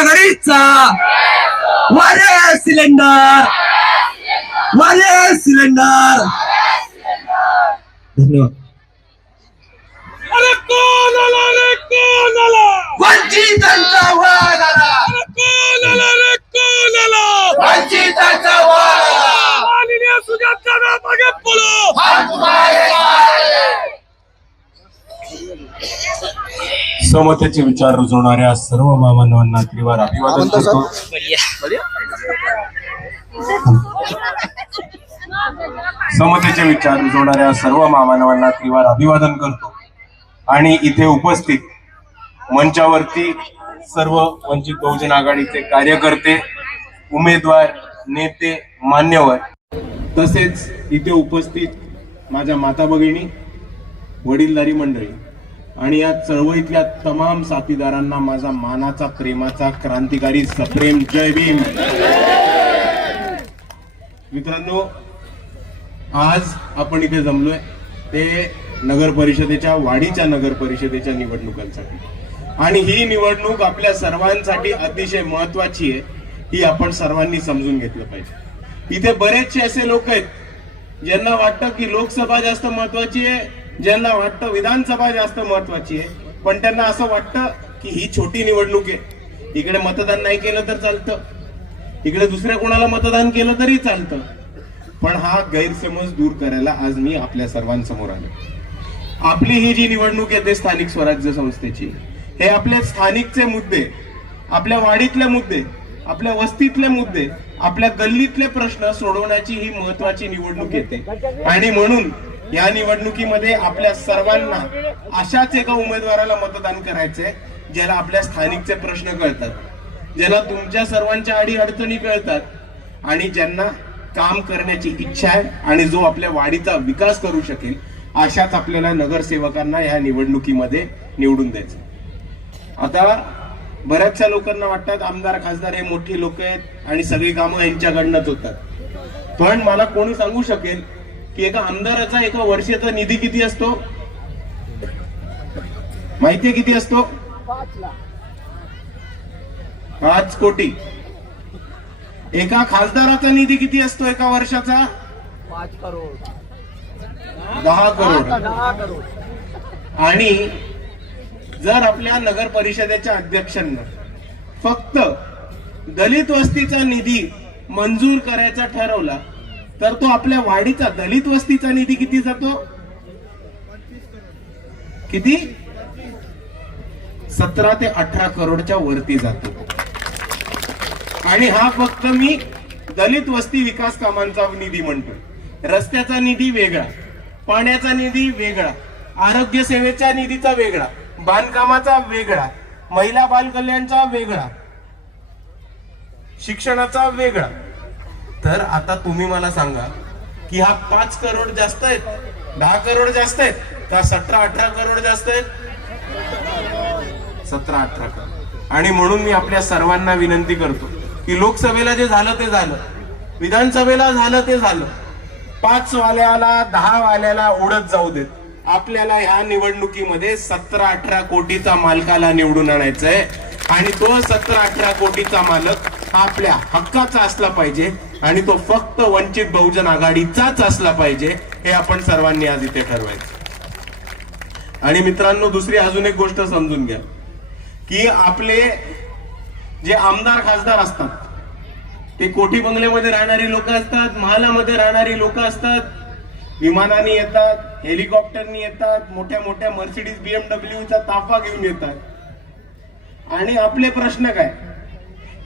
आघाडीचा वारे सिलेंडर. वारे सिलेंडर. धन्यवाद. अरे कोण आला रे? कोण आला? वंचितांचा वाद आला. वंचितांचा वाद आला. सुजाता मागे बोलो समतेचे विचार रुजवणाऱ्या सर्व मामांना त्रिवार अभिवादन करतो. समतेचे विचार रुजवणाऱ्या सर्व मामानवांना त्रिवार अभिवादन करतो. आणि इथे उपस्थित मंचावरती सर्व वंचित बहुजन आघाडीचे कार्यकर्ते उमेदवार नेते मान्यवर तसेच इथे उपस्थित माझ्या माता भगिनी वडीलधारी मंडळी आणि या चळवळीतल्या तमाम साथीदारांना माझा मानाचा प्रेमाचा क्रांतिकारी सप्रेम जय भीम. मित्रांनो आज आपण इथे जमलोय ते नगर परिषदेच्या वाडीच्या नगर परिषदेच्या निवडणुकांसाठी. आणि ही निवडणूक आपल्या सर्वांसाठी अतिशय महत्वाची आहे ही आपण सर्वांनी समजून घेतलं पाहिजे. इथे बरेचसे असे लोक आहेत ज्यांना वाटतं की लोकसभा जास्त महत्वाची आहे ज्यांना वाटतं विधानसभा जास्त महत्वाची आहे पण त्यांना असं वाटतं की ही छोटी निवडणूक आहे. इकडे मतदान नाही केलं तर चालतं. इकडे दुसऱ्या कोणाला मतदान केलं तरी चालतं. पण हा गैरसमज दूर करायला आज मी आपल्या सर्वांसमोर आलो आपली ही जी निवडणूक येते स्थानिक स्वराज्य संस्थेची. हे आपले स्थानिकचे मुद्दे आपल्या वाडीतले मुद्दे आपल्या वस्तीतले मुद्दे आपल्या गल्लीतले प्रश्न सोडवण्याची ही महत्वाची निवडणूक येते. आणि म्हणून या निवडणुकीमध्ये आपल्या सर्वांना अशाच एका उमेदवाराला मतदान करायचंय ज्याला आपल्या स्थानिकचे प्रश्न कळतात ज्याला तुमच्या सर्वांच्या आडी अडचणी कळतात आणि ज्यांना काम करण्याची इच्छा आहे आणि जो आपल्या वाडीचा विकास करू शकेल अशाच आपल्याला नगरसेवकांना या निवडणुकीमध्ये निवडून द्यायचं आता बऱ्याचशा लोकांना वाटतात आमदार खासदार हे मोठी लोक आहेत आणि सगळी कामं यांच्याकडनंच होतात. पण मला कोणी सांगू शकेल की एका आमदाराचा एका वर्षाचा निधी किती असतो? माहितीये किती असतो? पाच कोटी. एका खासदाराचा निधी किती असतो एका वर्षाचा? पाच करोड. दहा करोड. आणि जर आपल्या नगर परिषदेच्या अध्यक्षांना फक्त दलित वस्तीचा निधी मंजूर करायचा ठरवला तर तो आपल्या वाडीचा दलित वस्तीचा निधी किती जातो? किती? सतरा ते अठरा करोडच्या वरती जातो. आणि हा फक्त मी दलित वस्ती विकास कामांचा निधी म्हणतो. रस्त्याचा निधी वेगळा पाण्याचा निधी वेगळा आरोग्य सेवेच्या निधीचा वेगळा बांधकामाचा वेगळा महिला बाल कल्याणचा वेगळा शिक्षणाचा वेगळा. तर आता तुम्ही मला सांगा की हा पाच करोड जास्त आहेत दहा करोड जास्त आहेत का सतरा अठरा करोड जास्त आहेत? सतरा अठरा करोड. आणि म्हणून मी आपल्या सर्वांना विनंती करतो की लोकसभेला जे झालं ते झालं. विधानसभेला झालं ते झालं. पाच वाल्याला दहा वाल्याला उडत जाऊ देत. आपल्याला ह्या निवडणुकीमध्ये सतरा अठरा कोटीचा मालकाला निवडून आणायचंय. आणि तो सतरा अठरा कोटीचा मालक हा आपल्या हक्काचा असला पाहिजे आणि तो फक्त वंचित बहुजन आघाडीचाच असला पाहिजे हे आपण सर्वांनी आज इथे ठरवायचं. आणि मित्रांनो दुसरी अजून एक गोष्ट समजून घ्या की आपले जे आमदार खासदार असतात ते कोठी बंगल्यामध्ये राहणारी लोक असतात महालामध्ये राहणारी लोक असतात विमानाने येतात हेलिकॉप्टरनी येतात मोठ्या मोठ्या मर्सिडीज बीएमडब्ल्यूचा ताफा घेऊन येतात. आणि आपले प्रश्न काय?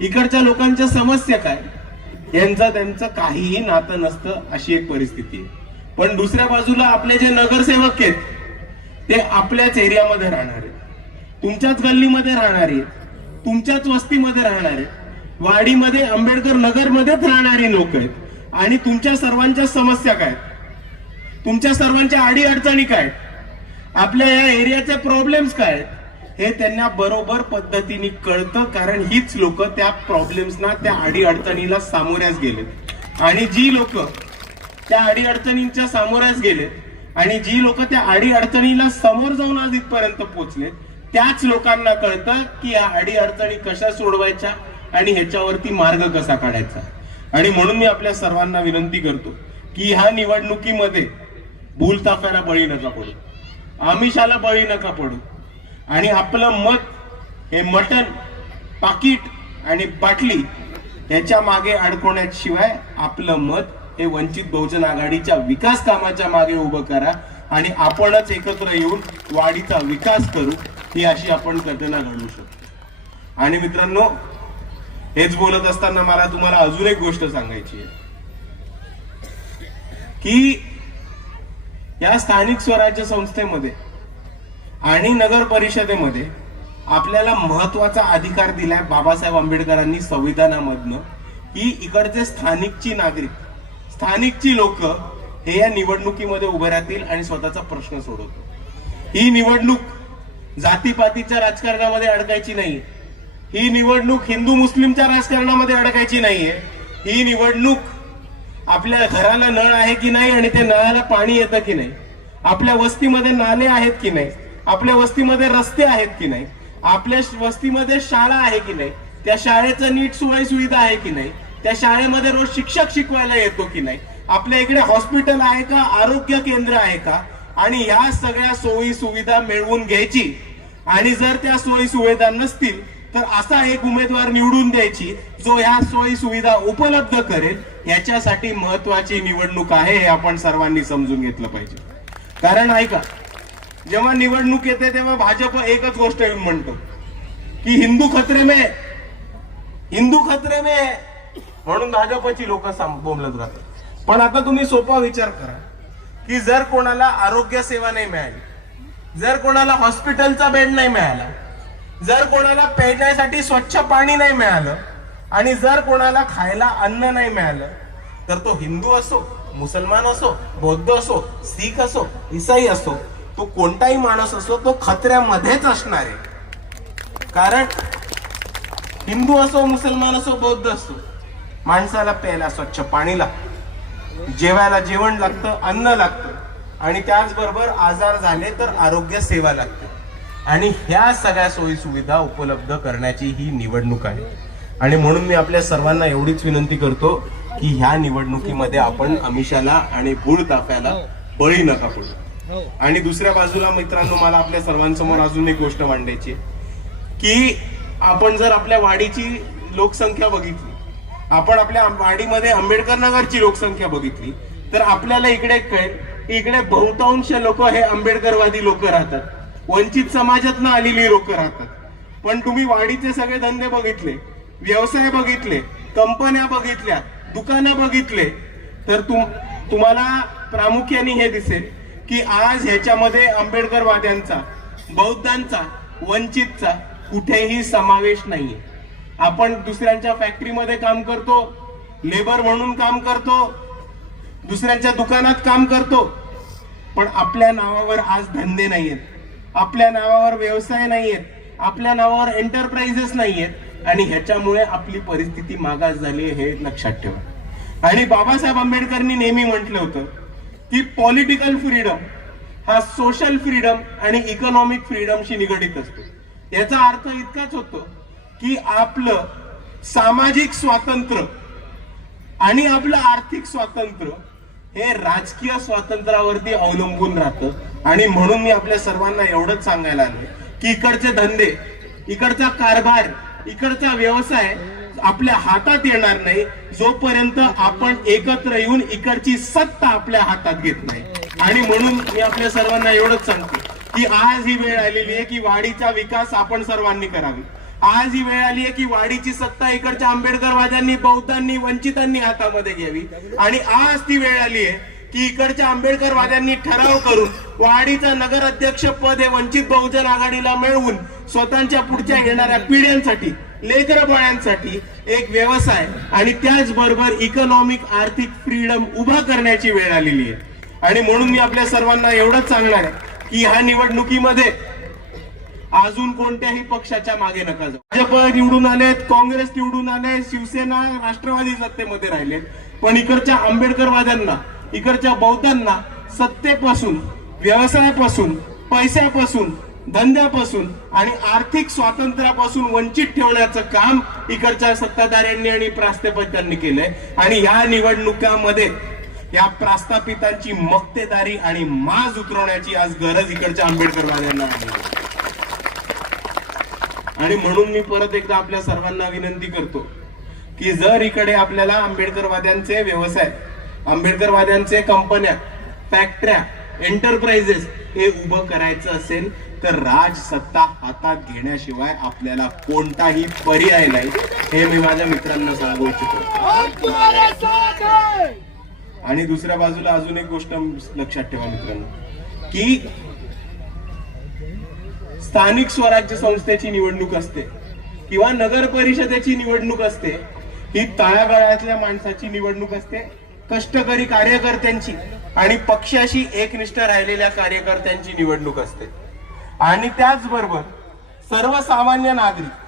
इकडच्या लोकांच्या समस्या काय? यांचं त्यांचं काहीही नातं नसतं अशी एक परिस्थिती आहे. पण दुसऱ्या बाजूला आपले जे नगरसेवक आहेत ते आपल्याच एरियामध्ये राहणार आहेत. तुमच्याच गल्लीमध्ये राहणारे आहेत. तुमच्याच वस्तीमध्ये राहणारे आहेत. वाडीमध्ये आंबेडकर नगरमध्येच राहणारी लोक आहेत. आणि तुमच्या सर्वांच्या समस्या काय तुमच्या सर्वांच्या अडी अडचणी काय आपल्या या एरियाचे प्रॉब्लेम्स काय आहेत? हे त्यांना बरोबर पद्धतीने कळतं कारण हीच लोक त्या प्रॉब्लेम्सना त्या अडीअडचणीला सामोऱ्यास सामोऱ्याच गेलेत. आणि जी लोक त्या अडीअडचणींच्या सामोऱ्यास सामोऱ्याच गेलेत आणि जी लोक त्या अडीअडचणीला समोर जाऊन आज इथपर्यंत पोहोचलेत त्याच लोकांना कळतं की या अडीअडचणी कशा सोडवायच्या आणि ह्याच्यावरती मार्ग कसा काढायचा. आणि म्हणून मी आपल्या सर्वांना विनंती करतो की ह्या निवडणुकीमध्ये भूलताफ्याला बळी नका पडू. आमिषाला बळी नका पडू. आणि आपलं मत हे मटण पाकिट आणि बाटली याच्या मागे अडकवण्याशिवाय आपलं मत हे वंचित बहुजन आघाडीच्या विकास कामाच्या मागे उभं करा आणि आपणच एकत्र येऊन वाढीचा विकास करू ही अशी आपण घटना घडवू शकतो. आणि मित्रांनो हेच बोलत असताना मला तुम्हाला अजून एक गोष्ट सांगायची आहे. की या स्थानिक स्वराज्य संस्थेमध्ये आणि नगर परिषदेमध्ये आपल्याला महत्त्वाचा अधिकार दिलाय बाबासाहेब आंबेडकरांनी संविधानामधनं की इकडचे स्थानिकची नागरिक स्थानिकची लोक हे या निवडणुकीमध्ये उभे राहतील आणि स्वतःचा प्रश्न सोडवतील. ही निवडणूक जातीपातीच्या राजकारणामध्ये अडकायची नाही ही निवडणूक हिंदू मुस्लिमच्या राजकारणामध्ये अडकायची नाहीये. ही निवडणूक आपल्या घराला नळ आहे की नाही आणि त्या नळाला पाणी येतं की नाही? आपल्या वस्तीमध्ये नाले आहेत की नाही? आपल्या वस्तीमध्ये रस्ते आहेत की नाही? आपल्या वस्तीमध्ये शाळा आहे की नाही? त्या शाळेचं नीट सोयी सुविधा आहे की नाही? त्या शाळेमध्ये रोज शिक्षक शिकवायला येतो की नाही? आपल्या इकडे हॉस्पिटल आहे का? आरोग्य केंद्र आहे का? आणि ह्या सगळ्या सोयी सुविधा मिळवून घ्यायची. आणि जर त्या सोयी सुविधा नसतील तर असा एक उमेदवार निवडून द्यायची जो ह्या सोयी सुविधा उपलब्ध करेल याच्यासाठी महत्वाची निवडणूक आहे हे आपण सर्वांनी समजून घेतलं पाहिजे. कारण ऐका जेव्हा निवडणूक येते तेव्हा भाजप एकच गोष्ट येऊन म्हणतो की हिंदू खत्रे मे हिंदू खत्रे मे म्हणून भाजपची लोक बोंबलत राहतात. पण आता तुम्ही सोपा विचार करा की जर कोणाला आरोग्य सेवा नाही मिळाली जर कोणाला हॉस्पिटलचा बेड नाही मिळाला जर कोणाला पिण्यासाठी स्वच्छ पाणी नाही मिळालं आणि जर कोणाला खायला अन्न नाही मिळालं तर तो हिंदू असो मुसलमान असो बौद्ध असो सीख असो इसाई असो तो कोणताही माणूस असो तो खत्र्यामध्येच असणार आहे. कारण हिंदू असो मुसलमान असो बौद्ध असो माणसाला प्यायला स्वच्छ पाणी लागतं जेवायला जेवण लागतं अन्न लागतं. आणि त्याचबरोबर आजार झाले तर आरोग्य सेवा लागते. आणि ह्या सगळ्या सोयी सुविधा उपलब्ध करण्याची ही निवडणूक आहे. आणि म्हणून मी आपल्या सर्वांना एवढीच विनंती करतो की ह्या निवडणुकीमध्ये आपण अमिषाला आणि भूळ ताफ्याला बळी नका पडू. हो. आणि दुसऱ्या बाजूला मित्रांनो मला आपल्या सर्वांसमोर अजून एक गोष्ट मांडायची की आपण जर आपल्या वाडीची लोकसंख्या बघितली आपण आपल्या वाडीमध्ये आंबेडकर नगरची लोकसंख्या बघितली तर आपल्याला इकडे कळेल इकडे बहुतांश लोक हे आंबेडकरवादी लोक राहतात. वंचित समाजातनं आलेली लोक राहतात. पण तुम्ही वाडीचे सगळे धंदे बघितले व्यवसाय बघितले कंपन्या बघितल्या दुकानं बघितले तर तुम तुम्हाला प्रामुख्याने हे दिसेल की आज ह्याच्यामध्ये आंबेडकरवाद्यांचा बौद्धांचा वंचितचा कुठेही समावेश नाहीये. आपण दुसऱ्यांच्या फॅक्टरीमध्ये काम करतो लेबर म्हणून काम करतो दुसऱ्यांच्या दुकानात काम करतो पण आपल्या नावावर आज धंदे नाहीयेत. आपल्या नावावर व्यवसाय नाहीयेत. आपल्या नावावर एंटरप्राइजेस नाहीयेत. आणि ह्याच्यामुळे आपली परिस्थिती मागास झाली आहे हे लक्षात ठेवा. आणि बाबासाहेब आंबेडकरनी नेहमी म्हटलं होतं की पॉलिटिकल फ्रीडम हा सोशल फ्रीडम आणि इकॉनॉमिक फ्रीडमशी निगडित असतो. याचा अर्थ इतकाच होतो की आपलं सामाजिक स्वातंत्र्य आणि आपलं आर्थिक स्वातंत्र्य हे राजकीय स्वातंत्र्यावरती अवलंबून राहतं. आणि म्हणून मी आपल्या सर्वांना एवढंच सांगायला आलोय की इकडचे धंदे इकडचा कारभार इकडचा व्यवसाय आपल्या हातात येणार नाही जोपर्यंत आपण एकत्र येऊन इकडची सत्ता आपल्या हातात घेत नाही. आणि म्हणून मी आपल्या सर्वांना एवढंच सांगतो की आज ही वेळ आलेली आहे की वाडीचा विकास आपण सर्वांनी करावी. आज ही वेळ आली आहे की वाडीची सत्ता इकडच्या आंबेडकरवाद्यांनी बौद्धांनी वंचितांनी हातामध्ये घ्यावी. आणि आज ती वेळ आली आहे की इकडच्या आंबेडकरवाद्यांनी ठराव करून वाडीचा नगर अध्यक्ष पद हे वंचित बहुजन आघाडीला मिळवून स्वतःच्या पुढच्या येणाऱ्या पिढ्यांसाठी लेकरपाळ्यांसाठी एक व्यवसाय आणि त्याचबरोबर इकॉनॉमिक आर्थिक फ्रीडम उभा करण्याची वेळ आलेली आहे. आणि म्हणून मी आपल्या सर्वांना एवढंच सांगणार आहे की ह्या निवडणुकीमध्ये अजून कोणत्याही पक्षाच्या मागे नका जाऊ. भाजप निवडून आलेत काँग्रेस निवडून आले शिवसेना राष्ट्रवादी सत्तेमध्ये राहिलेत. पण इकडच्या आंबेडकरवाद्यांना इकडच्या बौद्धांना सत्तेपासून व्यवसायापासून पैशापासून धंद्यापासून आणि आर्थिक स्वातंत्र्यापासून वंचित ठेवण्याचं काम इकडच्या सत्ताधाऱ्यांनी आणि प्रास्तापितांनी केलंय. आणि या निवडणुकामध्ये या प्रास्तापितांची मक्तेदारी आणि माज उतरवण्याची आज गरज इकडच्या आंबेडकरवाद्यांना आहे. आणि म्हणून मी परत एकदा आपल्या सर्वांना विनंती करतो की जर इकडे आपल्याला आंबेडकरवाद्यांचे व्यवसाय आंबेडकरवाद्यांचे कंपन्या फॅक्टऱ्या एंटरप्राइजेस हे उभं करायचं असेल तर राजसत्ता हातात घेण्याशिवाय आपल्याला कोणताही पर्याय नाही. हे मी माझ्या मित्रांना सांगू इच्छितो. आणि दुसऱ्या बाजूला अजून एक गोष्ट लक्षात ठेवा मित्रांनो की स्थानिक स्वराज्य संस्थेची निवडणूक असते किंवा नगर परिषदेची निवडणूक असते ही तळागाळातल्या माणसाची निवडणूक असते. कष्टकरी कार्यकर्त्यांची आणि पक्षाशी एकनिष्ठ राहिलेल्या कार्यकर्त्यांची निवडणूक असते. आणि त्याचबरोबर सर्वसामान्य नागरिक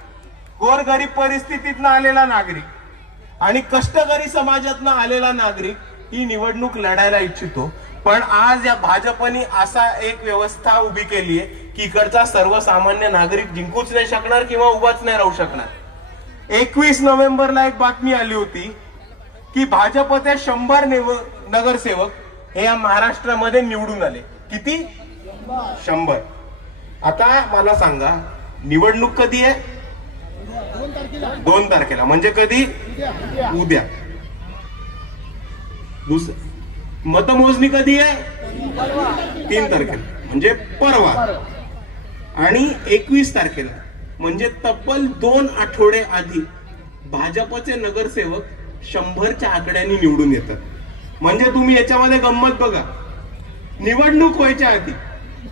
गोरगरीब परिस्थितीतनं आलेला नागरिक आणि कष्टकरी समाजातनं आलेला नागरिक ही निवडणूक लढायला इच्छितो. पण आज या भाजपने असा एक व्यवस्था उभी केली आहे की इकडचा सर्वसामान्य नागरिक जिंकूच नाही शकणार किंवा उभाच नाही राहू शकणार. एकवीस नोव्हेंबरला एक बातमी आली होती की भाजपचे शंभर नगरसेवक हे या महाराष्ट्रामध्ये निवडून आले. किती? शंभर. आता मला सांगा निवडणूक कधी आहे? दोन तारखेला. म्हणजे कधी? उद्या. दुस मतमोजणी कधी आहे? तीन तारखेला. म्हणजे परवा. आणि एकवीस तारखेला. म्हणजे तब्बल दोन आठवडे आधी भाजपचे नगरसेवक शंभरच्या आकड्यांनी निवडून येतात. म्हणजे तुम्ही याच्यामध्ये गंमत बघा. निवडणूक व्हायच्या आधी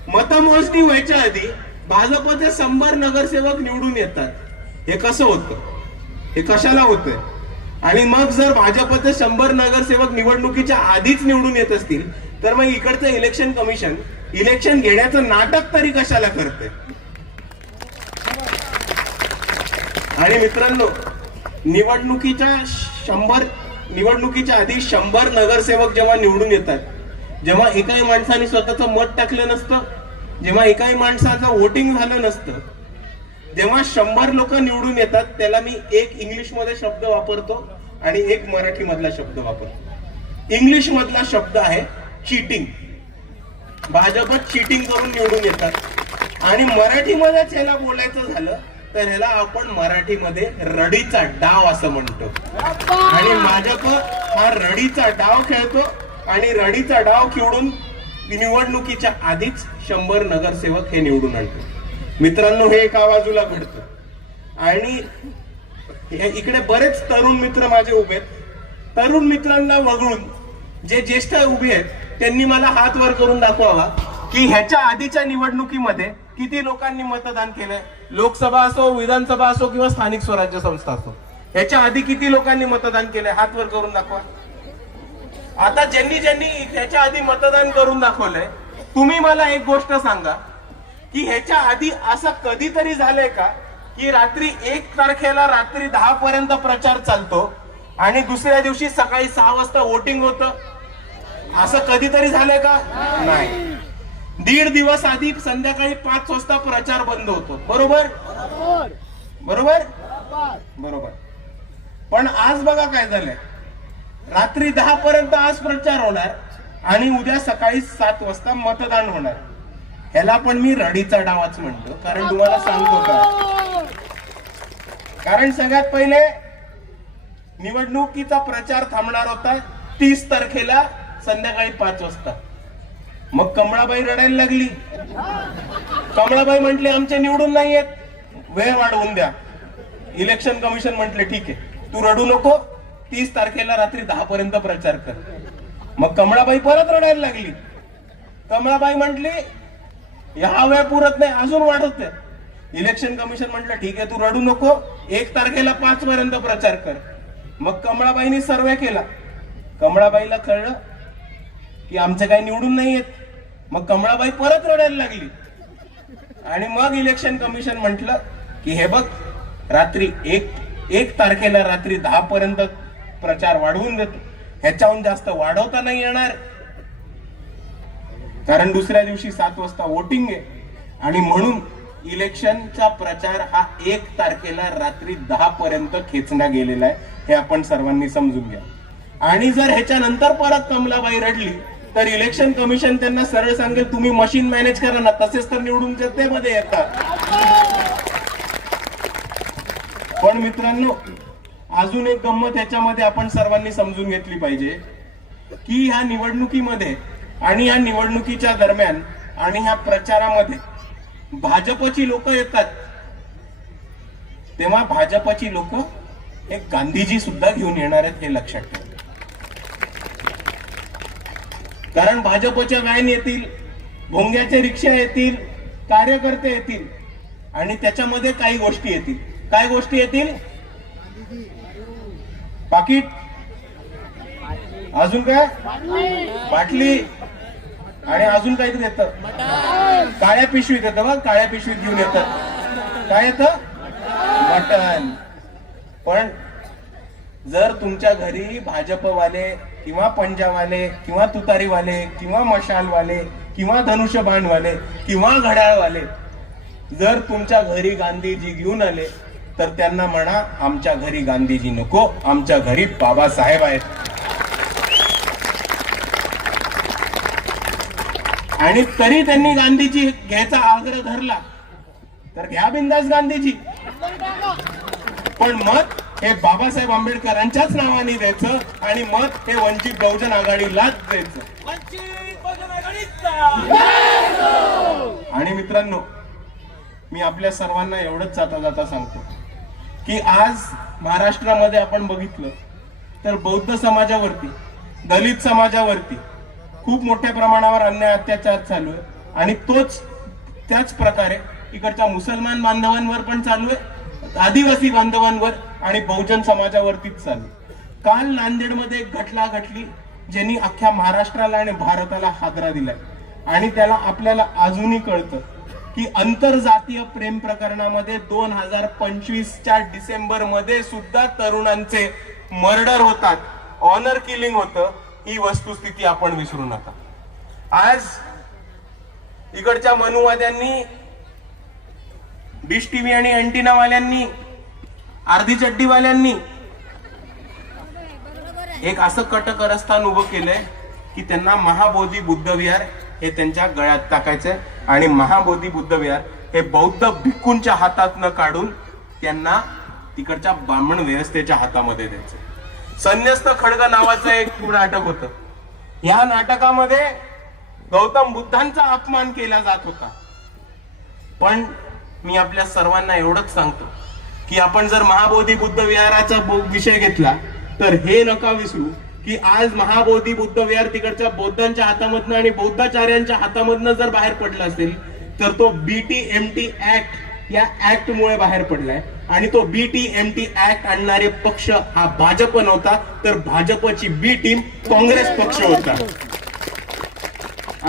मतमोजणी व्हायच्या आधी भाजपचे शंभर नगरसेवक निवडून येतात. हे कसं होतं? हे कशाला होतंय? आणि मग जर भाजपचे शंभर नगरसेवक निवडणुकीच्या आधीच निवडून येत असतील तर मग इकडचं इलेक्शन कमिशन इलेक्शन घेण्याचं नाटक तरी कशाला करते आणि मित्रांनो निवडणुकीच्या शंभर निवडणुकीच्या आधी शंभर नगरसेवक जेव्हा निवडून येतात जेव्हा एकाही माणसाने स्वतःचं मत टाकलं नसतं जेव्हा एकाही माणसाचं वोटिंग झालं नसतं जेव्हा शंभर लोक निवडून येतात त्याला मी एक इंग्लिशमध्ये शब्द वापरतो आणि एक मराठी मधला शब्द वापरतो. इंग्लिश मधला शब्द आहे चिटिंग भाजपत चिटिंग करून निवडून येतात. आणि मराठीमध्येच याला बोलायचं झालं तर ह्याला आपण मराठीमध्ये रडीचा डाव असं म्हणतो. आणि भाजप हा रडीचा डाव खेळतो आणि रडीचा डाव खेळून निवडणुकीच्या आधीच शंभर नगरसेवक हे निवडून आणतो. मित्रांनो हे एका बाजूला घडतं. आणि हे इकडे बरेच तरुण मित्र माझे उभे आहेत. तरुण मित्रांना वगळून जे ज्येष्ठ उभे आहेत त्यांनी मला हात वर करून दाखवावा की ह्याच्या आधीच्या निवडणुकीमध्ये किती लोकांनी मतदान केलंय लोकसभा असो विधानसभा असो किंवा स्थानिक स्वराज्य संस्था असो ह्याच्या आधी किती लोकांनी मतदान केलंय? हात वर करून दाखवा. आता ज्यांनी ज्यांनी ह्याच्या आधी मतदान करून दाखवलंय तुम्ही मला एक गोष्ट सांगा की ह्याच्या आधी असं कधीतरी झालंय का की रात्री एक तारखेला रात्री दहा पर्यंत प्रचार चालतो आणि दुसऱ्या दिवशी सकाळी सहा वाजता वोटिंग होतं? असं कधीतरी झालंय का? नाही. दीड दिवस आधी संध्याकाळी पाच वाजता प्रचार बंद होतो. बरोबर? बरोबर. बरोबर? पण आज बघा काय झालंय. रात्री दहा पर्यंत आज प्रचार होणार आणि उद्या सकाळी सात वाजता मतदान होणार. ह्याला पण मी रडीचा डावाच म्हणतो कारण तुम्हाला सांगतो का? कारण सगळ्यात पहिले निवडणुकीचा प्रचार थांबणार होता तीस तारखेला संध्याकाळी पाच वाजता. मग कमळाबाई रडायला लागली. कमळाबाई म्हटले आमचे निवडून नाही येत. वेळ वाढवून द्या. इलेक्शन कमिशन म्हटले ठीक आहे. तू रडू नको. तीस तारखेला रात्री दहा पर्यंत प्रचार कर. मग कमळाबाई परत रडायला लागली. कमळाबाई म्हटली ह्या वेळ पुरत नाही. अजून वाढत आहे इलेक्शन कमिशन म्हटलं ठीक आहे तू रडू नको. एक तारखेला पाच पर्यंत प्रचार कर. मग कमळाबाईंनी सर्वे केला. कमळाबाईला कळलं की आमचं काही निवडून नाही येत. मग कमळाबाई परत रडायला लागली. आणि मग इलेक्शन कमिशन म्हटलं की हे बघ रात्री एक एक तारखेला रात्री दहा पर्यंत प्रचार वाढवून देतो. ह्याच्याहून जास्त वाढवता नाही येणार. कारण दुसऱ्या दिवशी सात वाजता वोटिंग आहे. आणि म्हणून इलेक्शनचा प्रचार हा एक तारखेला रात्री दहा पर्यंत खेचला गेलेला आहे हे आपण सर्वांनी समजून घ्या. आणि जर ह्याच्यानंतर परत कमलाबाई रडली तर इलेक्शन कमिशन त्यांना सरळ सांगेल तुम्ही मशीन मॅनेज करा ना तसेच तर निवडून जनतेमध्ये येतात. पण मित्रांनो अजून एक गंमत याच्यामध्ये आपण सर्वांनी समजून घेतली पाहिजे की ह्या निवडणुकीमध्ये आणि या निवडणुकीच्या दरम्यान आणि ह्या प्रचारामध्ये भाजपची लोक येतात. तेव्हा भाजपची लोक एक गांधीजी सुद्धा घेऊन येणार आहेत हे लक्षात ठेवा. कारण भाजपच्या व्हॅन येतील भोंग्याचे रिक्षा येतील कार्यकर्ते येतील आणि त्याच्यामध्ये काही गोष्टी येतील. काय गोष्टी येतील? पाकिट. अजून काय? बाटली. आणि अजून काहीतरी येतं. काळ्या पिशवीत येतं बघ काळ्या पिशवीत घेऊन येतं. काय येतं? मटण. पण जर तुमच्या घरी भाजपवाले किंवा पंजावाले किंवा तुतारीवाले किंवा मशालवाले किंवा धनुष्यबाणवाले किंवा घड्याळवाले जर तुमच्या घरी गांधीजी घेऊन आले तर त्यांना म्हणा आमच्या घरी गांधीजी नको आमच्या घरी बाबासाहेब आहेत. आणि तरी त्यांनी गांधीजी घ्यायचा आग्रह धरला तर घ्या बिंदास गांधीजी. पण मत हे बाबासाहेब आंबेडकरांच्याच नावाने द्यायचं आणि मत हे वंचित बहुजन आघाडीलाच द्यायचं. आणि मित्रांनो मी आपल्या सर्वांना एवढंच जाता जाता सांगतो की आज महाराष्ट्रामध्ये आपण बघितलं तर बौद्ध समाजावरती दलित समाजावरती खूप मोठ्या प्रमाणावर अन्याय अत्याचार चालू आहे. आणि तोच त्याच प्रकारे इकडच्या मुसलमान बांधवांवर पण चालू आहे. आदिवासी बांधवांवर आणि बहुजन समाजावरतीच चालू. काल नांदेडमध्ये एक घटना घडली ज्यांनी अख्ख्या महाराष्ट्राला आणि भारताला हादरा दिलाय. आणि त्याला आपल्याला अजूनही कळतं की आंतरजातीय प्रेम प्रकरणामध्ये दोन हजार पंचवीसच्या डिसेंबरमध्ये सुद्धा तरुणांचे मर्डर होतात ऑनर किलिंग होतं ही वस्तुस्थिती आपण विसरू नका. आज इकडच्या मनुवाद्यांनी डिश टीव्ही आणि अँटिनावाल्यांनी अर्धी चड्डीवाल्यांनी एक असं कटकरस्थान उभं केलंय की त्यांना महाबोधी बुद्ध विहार हे त्यांच्या गळ्यात टाकायचंय आणि महाबोधी बुद्ध विहार हे बौद्ध भिक्खूंच्या हातात न काढून त्यांना तिकडच्या ब्राह्मण व्यवस्थेच्या हातामध्ये द्यायचं संन्यस्त खडग नावाचं एक नाटक होतं. या नाटकामध्ये गौतम बुद्धांचा अपमान केला जात होता. पण मी आपल्या सर्वांना एवढंच सांगतो की आपण जर महाबोधी बुद्ध विहाराचा विषय घेतला तर हे नका विसरू की आज महाबोधी बुद्ध विहार तिकडच्या बौद्धांच्या हातामधनं आणि बौद्धाचार्यांच्या हातामधनं जर बाहेर पडला असेल तर तो बीटी एम टी ऍक्ट या ऍक्ट मुळे बाहेर पडलाय. आणि तो बीटी एम टी ऍक्ट आणणारे पक्ष हा भाजप नव्हता तर भाजपची बी टीम काँग्रेस पक्ष होता.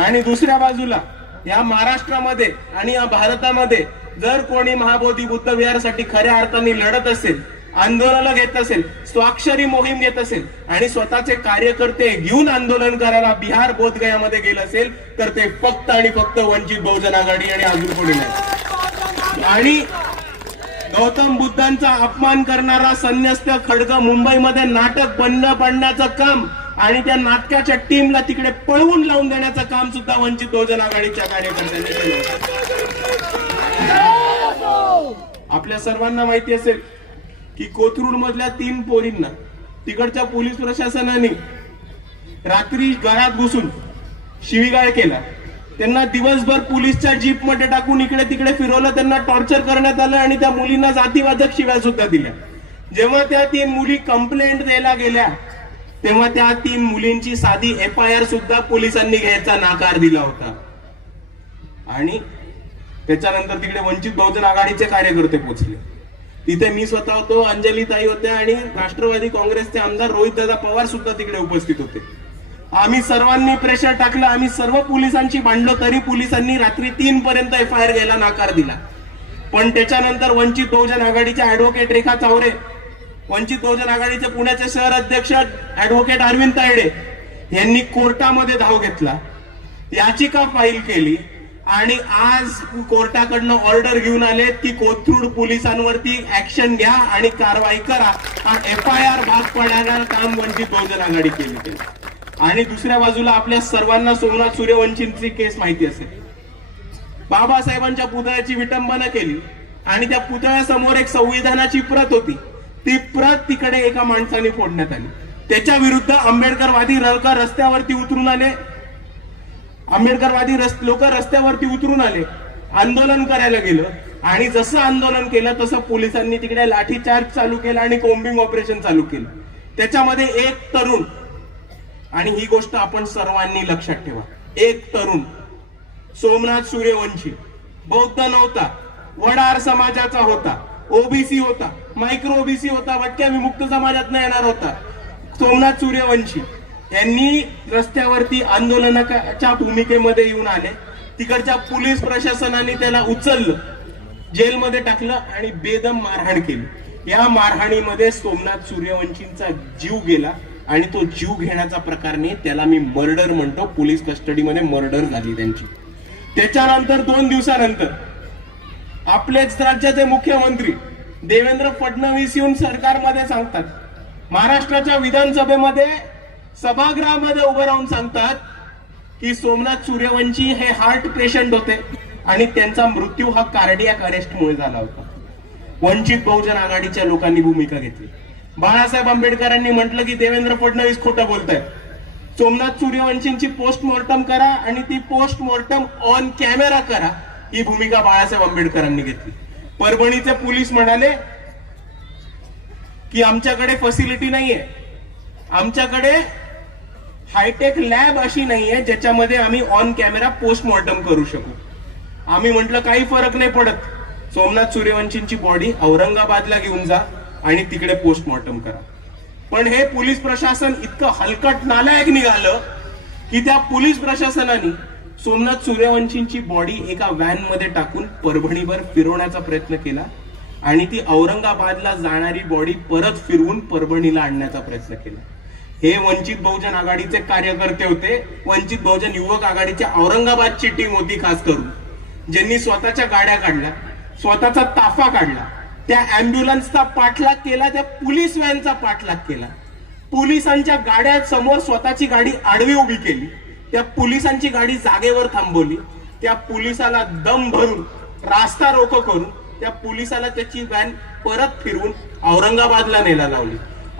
आणि दुसऱ्या बाजूला या महाराष्ट्रामध्ये आणि या भारतामध्ये जर कोणी महाबोधी बुद्ध विहारासाठी खऱ्या अर्थाने लढत असेल आंदोलन घेत असेल स्वाक्षरी मोहीम घेत असेल आणि स्वतःचे कार्यकर्ते घेऊन आंदोलन करायला बिहार बोधगयामध्ये गेलं असेल तर ते फक्त आणि फक्त वंचित बहुजन आघाडी आणि अजून कोणी नाही. आणि गौतम बुद्धांचा अपमान करणारा संन्यस्त खडग मुंबईमध्ये नाटक बंद पडण्याचं काम आणि त्या नाटकाच्या टीमला तिकडे पळवून लावून देण्याचं काम सुद्धा वंचित बहुजन आघाडीच्या कार्यकर्त्यांनी केलं आपल्या सर्वांना माहिती असेल की कोथरूड मधल्या तीन पोरींना तिकडच्या पोलीस प्रशासनाने रात्री घरात घुसून शिवीगाळ केला. त्यांना दिवसभर पोलीसच्या जीपमध्ये टाकून इकडे तिकडे फिरवलं त्यांना टॉर्चर करण्यात आलं आणि त्या मुलींना जातीवाचक शिव्या सुद्धा दिल्या. जेव्हा त्या तीन मुली कंप्लेंट द्यायला गेल्या तेव्हा त्या तीन मुलींची साधी एफ आय आर सुद्धा पोलिसांनी घ्यायचा नाकार दिला होता. आणि त्याच्यानंतर तिकडे वंचित बहुजन आघाडीचे कार्यकर्ते पोहोचले. तिथे मी स्वतः होतो अंजली ताई होत्या आणि राष्ट्रवादी काँग्रेसचे आमदार रोहित दादा पवार सुद्धा तिकडे उपस्थित होते. आम्ही सर्वांनी प्रेशर टाकलं आम्ही सर्व पोलिसांची भांडलो तरी पोलिसांनी रात्री तीन पर्यंत एफ आय आर घ्यायला नाकार दिला. पण त्याच्यानंतर वंचित बहुजन आघाडीच्या ऍडव्होकेट रेखा चावरे वंचित बहुजन आघाडीचे पुण्याचे शहर अध्यक्ष ऍडव्होकेट अरविंद तायडे यांनी कोर्टामध्ये धाव घेतला. याचिका फाईल केली. आणि आज कोर्टाकडनं ऑर्डर घेऊन आले की कोथरूड पोलिसांवरती ऍक्शन घ्या आणि कारवाई करा. हा एफ आय आर भाग पडण्याचं काम वंचित बहुजन आघाडी केली ते आणि दुसऱ्या बाजूला आपल्या सर्वांना सोमनाथ सूर्यवंशींची केस माहिती असेल. बाबासाहेबांच्या पुतळ्याची विटंबना केली आणि त्या पुतळ्यासमोर एक संविधानाची प्रत होती. ती प्रत तिकडे एका माणसाने फोडण्यात आली. त्याच्या विरुद्ध आंबेडकरवादी रलका रस्त्यावरती उतरून आले. आंबेडकरवादी लोक रस्त्यावरती उतरून आले. आंदोलन करायला गेलं. आणि जसं आंदोलन केलं तसं पोलिसांनी तिकडे लाठीचार्ज चालू केला आणि कोम्बिंग ऑपरेशन चालू केलं. त्याच्यामध्ये एक तरुण आणि ही गोष्ट आपण सर्वांनी लक्षात ठेवा. एक तरुण सोमनाथ सूर्यवंशी. बौद्ध नव्हता. वडार समाजाचा होता. ओबीसी होता. मायक्रो ओबीसी होता. भटक्या विमुक्त समाजात येणार होता. सोमनाथ सूर्यवंशी. यांनी रस्त्यावरती आंदोलनाच्या भूमिकेमध्ये येऊन आले. तिकडच्या पोलीस प्रशासनाने त्याला उचललं जेलमध्ये टाकलं आणि बेदम मारहाण केली. या मारहाणीमध्ये सोमनाथ सूर्यवंशींचा जीव गेला आणि तो जीव घेण्याचा प्रकारने त्याला मी मर्डर म्हणतो. पोलीस कस्टडीमध्ये मर्डर झाली त्यांची. त्याच्यानंतर दोन दिवसानंतर आपलेच राज्याचे मुख्यमंत्री देवेंद्र फडणवीस येऊन सरकारमध्ये सांगतात. महाराष्ट्राच्या विधानसभेमध्ये सभागृहामध्ये उभं राहून सांगतात की सोमनाथ सूर्यवंशी हे हार्ट पेशंट होते आणि त्यांचा मृत्यू हा कार्डियाक अरेस्टमुळे झाला होता. वंचित बहुजन आघाडीच्या लोकांनी भूमिका घेतली. बाळासाहेब आंबेडकरांनी म्हटलं की देवेंद्र फडणवीस खोटं बोलतायत. सोमनाथ सूर्यवंशींची पोस्टमॉर्टम करा आणि ती पोस्टमॉर्टम ऑन कॅमेरा करा ही भूमिका बाळासाहेब आंबेडकरांनी घेतली. परभणीचे पोलीस म्हणाले की आमच्याकडे फॅसिलिटी नाहीये. आमच्याकडे हायटेक लॅब अशी नाहीये ज्याच्यामध्ये आम्ही ऑन कॅमेरा पोस्टमॉर्टम करू शकू. आम्ही म्हटलं काही फरक नाही पडत. सोमनाथ सूर्यवंशींची बॉडी औरंगाबादला घेऊन जा आणि तिकडे पोस्टमॉर्टम करा. पण हे पोलीस प्रशासन इतकं हलकट नालायक निघालं की त्या पोलीस प्रशासनाने सोमनाथ सूर्यवंशींची बॉडी एका व्हॅनमध्ये टाकून परभणीभर फिरवण्याचा प्रयत्न केला आणि ती औरंगाबादला जाणारी बॉडी परत फिरवून परभणीला आणण्याचा प्रयत्न केला. हे वंचित बहुजन आघाडीचे कार्यकर्ते होते. वंचित बहुजन युवक आघाडीची औरंगाबादची टीम होती खास करून. ज्यांनी स्वतःच्या गाड्या काढल्या स्वतःचा ताफा काढला. त्या अँब्युलन्सचा पाठलाग केला त्या पोलीस व्हॅनचा पाठलाग केला. पोलिसांच्या गाड्या समोर स्वतःची गाडी आडवी उभी केली. त्या पोलिसांची गाडी जागेवर थांबवली. त्या पोलिसाला दम भरून रास्ता रोको करून त्या पोलिसाला त्याची व्हॅन परत फिरवून औरंगाबादला नेला लावली.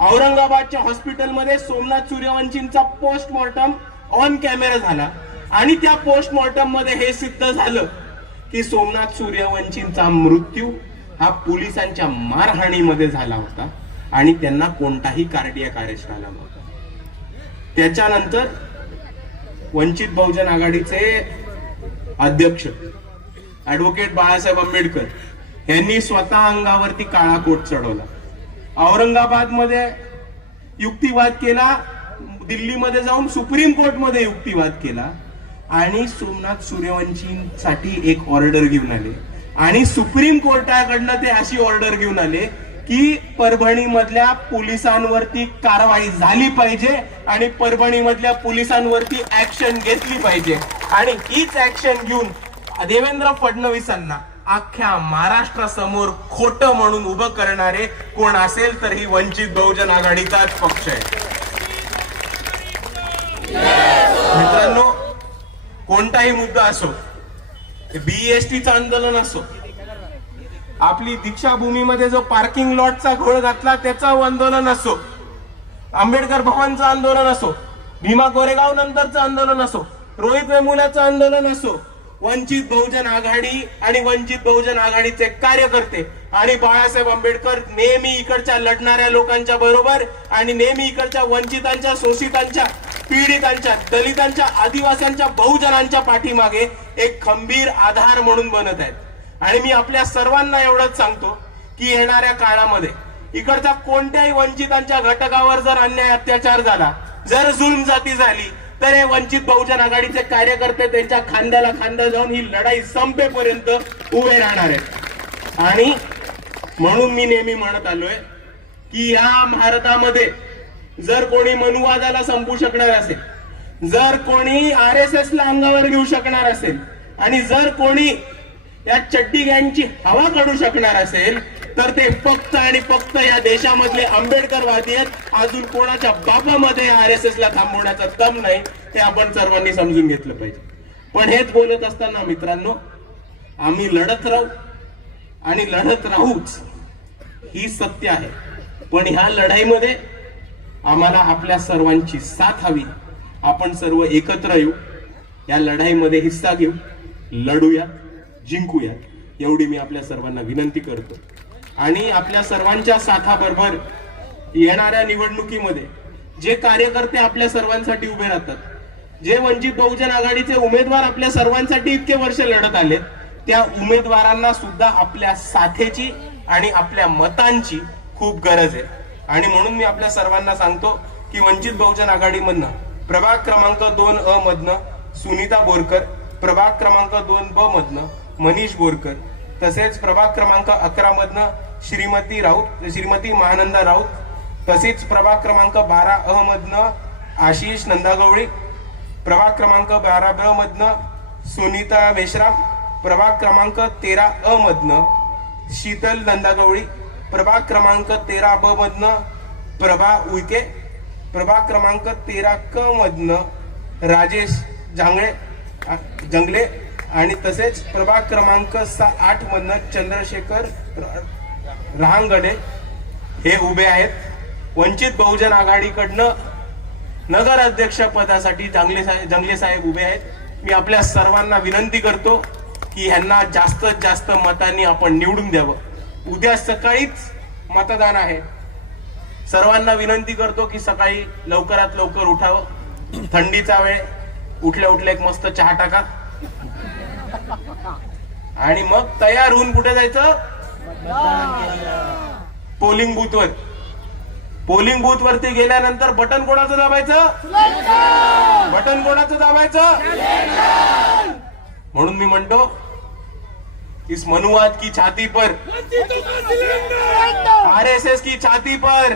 औरंगाबादच्या हॉस्पिटलमध्ये सोमनाथ सूर्यवंशींचा पोस्टमॉर्टम ऑन कॅमेरा झाला. आणि त्या पोस्टमॉर्टममध्ये हे सिद्ध झालं की सोमनाथ सूर्यवंशींचा मृत्यू हा पोलिसांच्या मारहाणीमध्ये झाला होता आणि त्यांना कोणताही कार्डियक अरेस्ट आला नव्हता. त्याच्यानंतर वंचित बहुजन आघाडीचे अध्यक्ष ऍडव्होकेट बाळासाहेब आंबेडकर यांनी स्वतः अंगावरती काळा कोट चढवला. औरंगाबादमध्ये युक्तिवाद केला दिल्लीमध्ये जाऊन सुप्रीम कोर्टमध्ये युक्तिवाद केला आणि सोमनाथ सूर्यवंशींसाठी एक ऑर्डर घेऊन आले. आणि सुप्रीम कोर्टाकडनं ते अशी ऑर्डर घेऊन आले की परभणी मधल्या पोलिसांवरती कारवाई झाली पाहिजे आणि परभणी मधल्या पोलिसांवरती ऍक्शन घेतली पाहिजे. आणि हीच ऍक्शन घेऊन देवेंद्र फडणवीसांना अख्ख्या महाराष्ट्रासमोर खोट म्हणून उभं करणारे कोण असेल तर ही वंचित बहुजन आघाडीचाच पक्ष आहे. मित्रांनो कोणताही मुद्दा असो बीएसटीचं आंदोलन असो आपली दीक्षाभूमीमध्ये जो पार्किंग लॉटचा घोळ घातला त्याचं आंदोलन असो आंबेडकर भवनचं आंदोलन असो भीमा गोरेगाव नंतरचं आंदोलन असो रोहित वेमुलाचं आंदोलन असो वंचित बहुजन आघाडी आणि वंचित बहुजन आघाडीचे कार्यकर्ते आणि बाळासाहेब आंबेडकर नेहमी इकडच्या लढणाऱ्या लोकांच्या बरोबर आणि नेहमी इकडच्या वंचितांच्या शोषितांच्या पीडितांच्या दलितांच्या आदिवासींच्या बहुजनांच्या पाठीमागे एक खंबीर आधार म्हणून बनत आहेत. आणि मी आपल्या सर्वांना एवढंच सांगतो की येणाऱ्या काळामध्ये इकडच्या कोणत्याही वंचितांच्या घटकावर जर अन्याय अत्याचार झाला जर जुलम जाती झाली तर हे वंचित बहुजन आघाडीचे कार्यकर्ते त्यांच्या खांद्याला खांदा जाऊन ही लढाई संपेपर्यंत उभे राहणार आहेत. आणि म्हणून मी नेहमी म्हणत आलोय की या भारतामध्ये जर कोणी मनुवादाला संपू शकणार असेल जर कोणी आर एस एस ला अंगावर घेऊ शकणार असेल आणि जर कोणी या चड्डी गँगची हवा काढू शकणार असेल तर ते फक्त आणि फक्त या देशामधले आंबेडकरवादी आहेत. अजून कोणाच्या बापामध्ये आर एस एस ला थांबवण्याचा दम नाही हे आपण सर्वांनी समजून घेतलं पाहिजे. पण हेच बोलत असताना मित्रांनो आम्ही लढत राहू आणि लढत राहूच ही सत्य आहे. पण ह्या लढाईमध्ये आम्हाला आपल्या सर्वांची साथ हवी. आपण सर्व एकत्र येऊ. या लढाईमध्ये हिस्सा घेऊ. लढूया जिंकूया. एवढी मी आपल्या सर्वांना विनंती करतो. आणि आपल्या सर्वांच्या साथाबरोबर येणाऱ्या निवडणुकीमध्ये जे कार्यकर्ते आपल्या सर्वांसाठी उभे राहतात जे वंचित बहुजन आघाडीचे उमेदवार आपल्या सर्वांसाठी इतके वर्ष लढत आले त्या उमेदवारांना सुद्धा आपल्या साथेची आणि आपल्या मतांची खूप गरज आहे. आणि म्हणून मी आपल्या सर्वांना सांगतो की वंचित बहुजन आघाडीमधनं प्रभाग क्रमांक दोन अ मधनं सुनीता बोरकर प्रभाग क्रमांक दोन ब मधनं मनीष बोरकर तसेच प्रभाग क्रमांक अकरा मधनं श्रीमती राऊत श्रीमती महानंदा राऊत तसेच प्रभाग क्रमांक बारा अ मधनं आशिष नंदागवळी प्रभाग क्रमांक बारा ब मधनं सुनीता मेश्राम प्रभाग क्रमांक तेरा अ मधनं शीतल नंदागवळी प्रभाग क्रमांक तेरा ब मधनं प्रभा उईके प्रभाग क्रमांक तेरा क मधनं राजेश जांगळे जंगले आणि तसेच प्रभाग क्रमांक सा आठ मधनं चंद्रशेखर रहांगडे हे उभे आहेत. वंचित बहुजन आघाडीकडनं नगर अध्यक्ष पदासाठी जंगले साहेब जंगले साहेब उभे आहेत. मी आपल्या सर्वांना विनंती करतो की ह्यांना जास्तीत जास्त मतांनी आपण निवडून द्यावं. उद्या सकाळीच मतदान आहे. सर्वांना विनंती करतो की सकाळी लवकरात लवकर उठावं. थंडीचा वेळ उठल्या उठल्या एक मस्त चहा टाका. आणि मग तयार होऊन कुठे जायचं? पोलिंग बूथ वर. पोलिंग बूथ वरती गेल्यानंतर बटन कोणाचं दाबायचं? बटन कोणाचं दाबायचं? म्हणून मी म्हणतो इस मनुवाद की छाती पर। आरएसएस की छाती पर।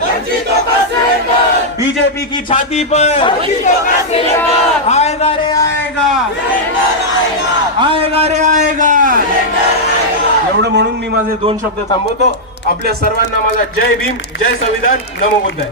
बीजेपी की छाती पर। आएगा रे आएगा। आएगा रे आएगा। एवढं म्हणून मी माझे दोन शब्द थांबवतो. आपल्या सर्वांना माझा जय भीम जय संविधान. नमो बुद्धाय.